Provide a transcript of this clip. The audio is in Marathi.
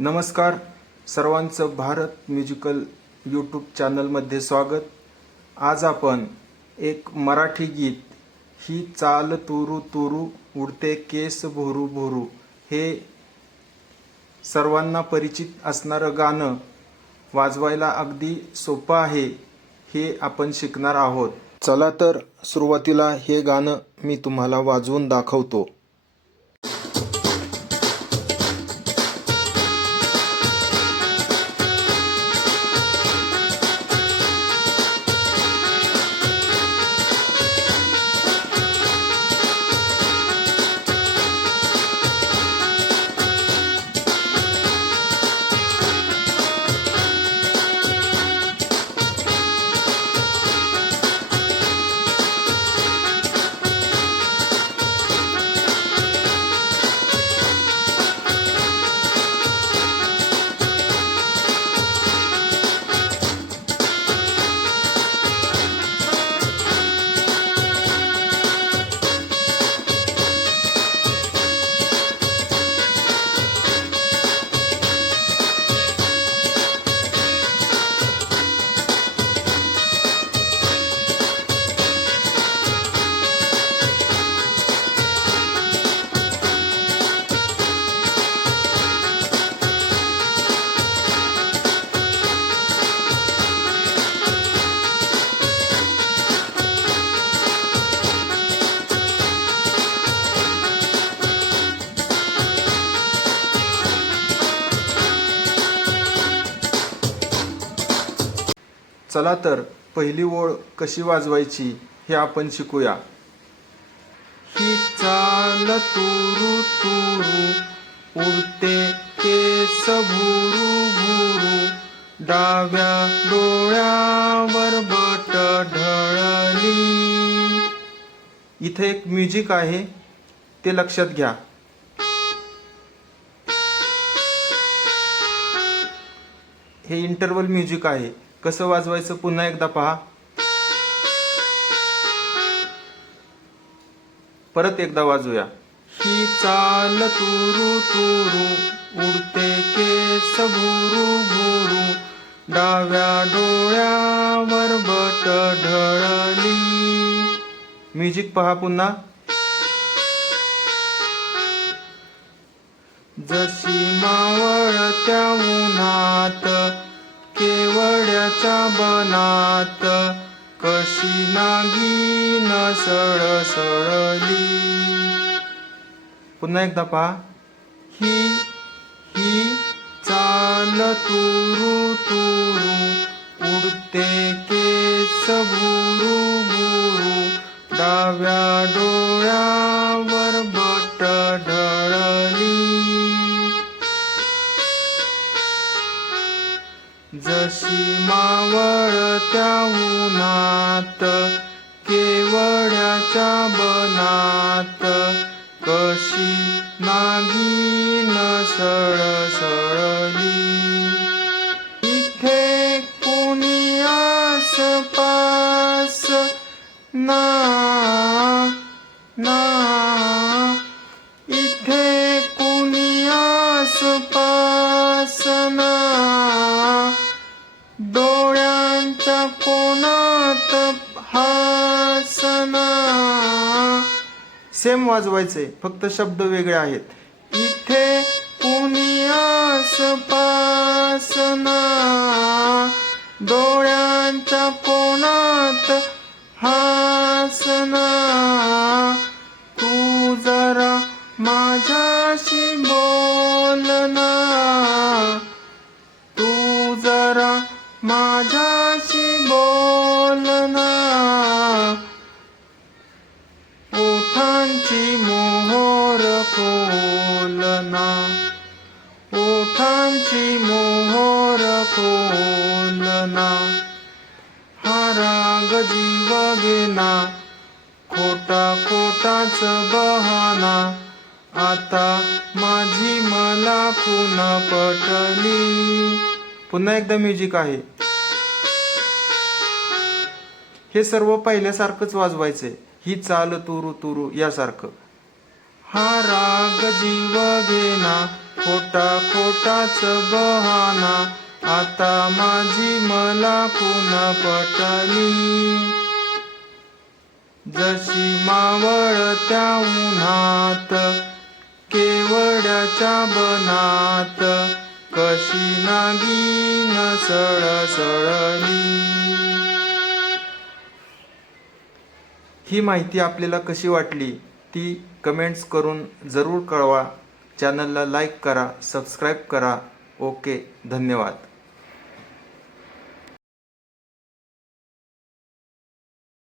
नमस्कार. सर्वांचं भारत म्युझिकल यूट्यूब चॅनलमध्ये स्वागत. आज आपण एक मराठी गीत ही चाल तुरू तुरू उडते केस भोरू भोरू हे सर्वांना परिचित असणारं गाणं वाजवायला अगदी सोपं आहे हे आपण शिकणार आहोत. चला तर सुरुवातीला हे गाणं मी तुम्हाला वाजवून दाखवतो. चला तर पहिली ओळ कशी वाजवायची हे आपण शिकूया. ही चाल तुरू तुरू उडते केस भुरू भुरू डाव्या डोळ्यावर बट ढळली. इथे एक म्युझिक आहे ते लक्षात घ्या. हे इंटरवल म्युझिक आहे. कसं वाजवायचं पुन्हा एकदा पहा. परत एकदा वाजूया. ही चाल तुरू तुरू उडते केस भुरू भुरू डाव्या डोळ्यावर बट ढळली. म्युझिक पहा पुन्हा. जशी मावळत्या उन्हात केवड्याच्या बनात कशी नागिन सळसळली. पुन्हा एकदा पहा. ही ही चाल तुरू तुरू उडते केस भुरू भुरू डाव्या डोळ्यावर बट कशी मावळत्या उन्हात केवड्याच्या बनात कशी नागी नसळ सेम वाजवायचे फक्त शब्द वेगळे आहेत. इथे पुनियास पासना डोळ्यांच्या कोणात ओठांची मोहर खोलना ओठांची मोहर खोलना हारा जीव घेना. खोटा खोटाच बहाना. आता माझी मला पुन्हा पटली. पुन्हा एकदा म्युझिक आहे. हे सर्व पहिल्यासारखंच वाजवायचंय. ही चाल तुरु तुरु यासारखं. हा राग जीव घेना खोटा खोटाच बहाना आता माझी मला पुन्हा पटली. जशी मावळ त्या उन्हात केवड्याच्या बनात कशी नागिन सळसळली. ही माहिती आपल्याला कशी वाटली ती कमेंट्स करून जरूर कळवा. चॅनलला लाईक करा सबस्क्राईब करा. ओके धन्यवाद.